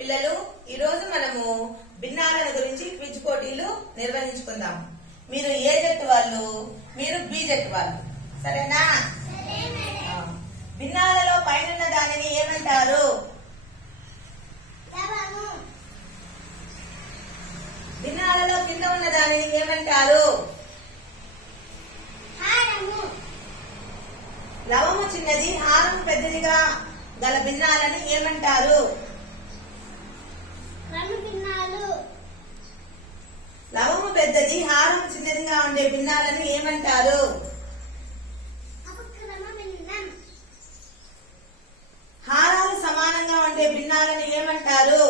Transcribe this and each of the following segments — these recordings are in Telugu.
పిల్లలు ఈ రోజు మనము భిన్నాల గురించి క్విజ్ పోటీలు నిర్వహించుకుందాం. మీరు ఏ జట్టు వాళ్ళు? మీరు బి జట్టు వాళ్ళు. సరేనా. భిన్నాలలో పైన దానిని ఏమంటారు? భిన్నాలలో కింద ఉన్న దానిని ఏమంటారు? లవము చిన్నది హారం పెద్దదిగా గల భిన్నాలని ఏమంటారు లవము పెద్దది హారం ఉండే భిన్నాలను ఏమంటారు? హారాలు సమానంగా ఉండే భిన్నాలను ఏమంటారు?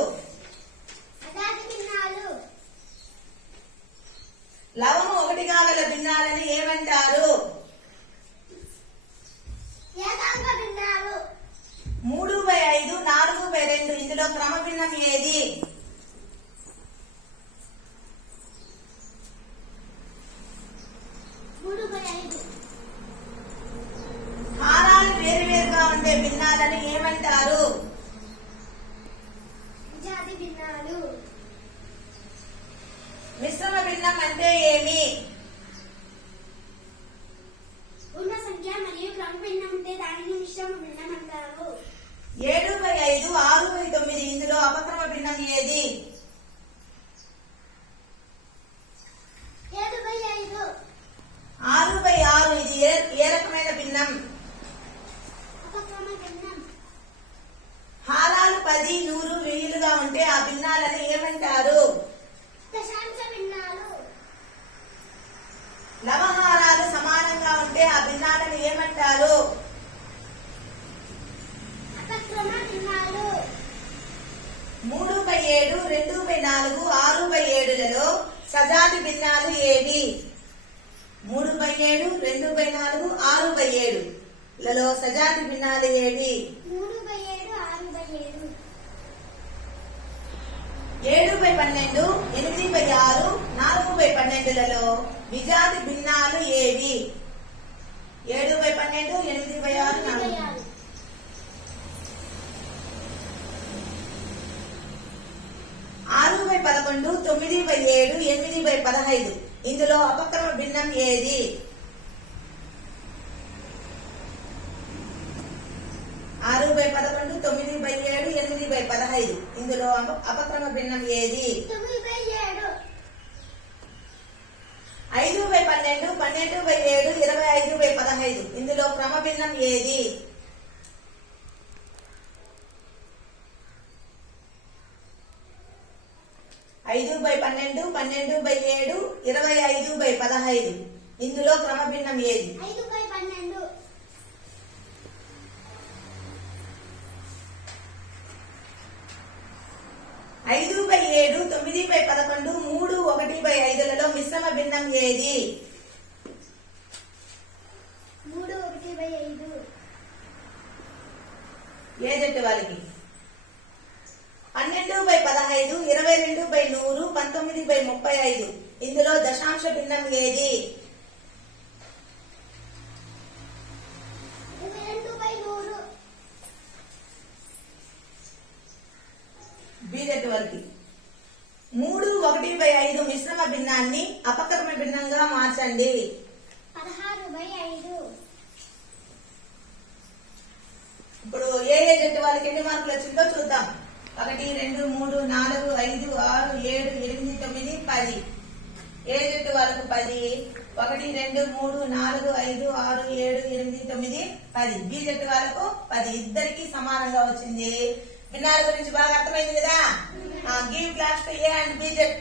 లవము ఒకటిగా గల భిన్నాలని ఏమంటారు? మూడు బై ఐదు నాలుగు బై రెండు ఇందులో క్రమ భిన్నం ఏది? హారాలు వేరువేరుగా ఉండే భిన్నాలను ఏమంటారు? మిశ్రమ భిన్నం అంటే ఏమి? ఉన్న సంఖ్య మరియు క్రమ భిన్నం ఉంటే దానిని మిశ్రమ భిన్నం అంటారు. ఏడు బై ఐదు ఆరు బై తొమ్మిది ఇందులో అపక్రమ భిన్నం ఏది ఏడు బై ఐదు ఆరు బై ఆరు ఇది ఏ ఏ రకమైన భిన్నం అపక్రమ భిన్నం హారాలు పది నూరు వెయ్యిలుగా ఉంటే ఆ భిన్నాలను ఏమంటారు? లవహారాలు సమానంగా ఉంటే ఆ భిన్నాలను ఏమంటారు? మూడు బై ఏడు రెండు బై నాలుగు ఆరు బై ఏడులలో సజాతి భిన్నాలు ఏవి? మూడు బై ఏడు రెండు బై నాలుగు ఆరు బై ఏడు లలో సజాతి భిన్నాలు ఏవి? మూడు బై ఏడు ఆరు బై ఏడు. ఏడు బై పన్నెండు ఎనిమిది బై ఆరు నాలుగు బై పన్నెండులలో విజాతి భిన్నాలు ఏవి? ఏడు బై పన్నెండు ఎనిమిది బై ఆరు నాలుగు. ఆరు బై పదకొండు తొమ్మిది బై ఏడు ఎనిమిది బై పదహైదు. ఇందులో అపక్రమ భిన్నం ఏది? ఆరు బై పదకొండు తొమ్మిది బై ఏడు బై పదహైదు. ఇందులో అప- అపక్రమ భిన్నం ఏది? ఐదు బై పన్నెండు పన్నెండు బై ఏడు ఇరవై ఐదు బై పదహైదు. ఇందులో క్రమ భిన్నం ఏది? ఐదు బై పన్నెండు పన్నెండు బై ఏడు ఇరవై ఐదు బై పదహైదు. ఇందులో క్రమ భిన్నం ఏది ఐదు బై పన్నెండు ఐదు బై ఏడు తొమ్మిది బై పదకొండు మూడు ఒకటి బై ఐదులలో మిశ్రమ భిన్నం ఏది మూడు ఒకటి బై ఐదు. ఏ జట్టు వాళ్ళకి? పన్నెండు బై పదహైదు ఇరవై రెండు బై నూరు పంతొమ్మిది బై ముప్పై ఐదు. ఇందులో దశాంశ భిన్నం ఏది భిన్నాన్ని అపకర్మ భిన్నంగా మార్చండి. పదహారు బై ఐదు. ఇప్పుడు ఏ ఏ జట్టు వాళ్ళకి ఎన్ని మార్కులు వచ్చిందో చూద్దాం. ఒకటి రెండు మూడు నాలుగు ఐదు ఆరు ఏడు ఎనిమిది తొమ్మిది పది. ఏ జట్టు వాళ్ళకు పది? ఒకటి రెండు మూడు నాలుగు ఐదు ఆరు ఏడు ఎనిమిది తొమ్మిది పది. బి జట్టు వాళ్ళకు పది. ఇద్దరికి సమానంగా వచ్చింది. భిన్నాల గురించి బాగా అర్థమైంది కదా? Give class two A and B జట్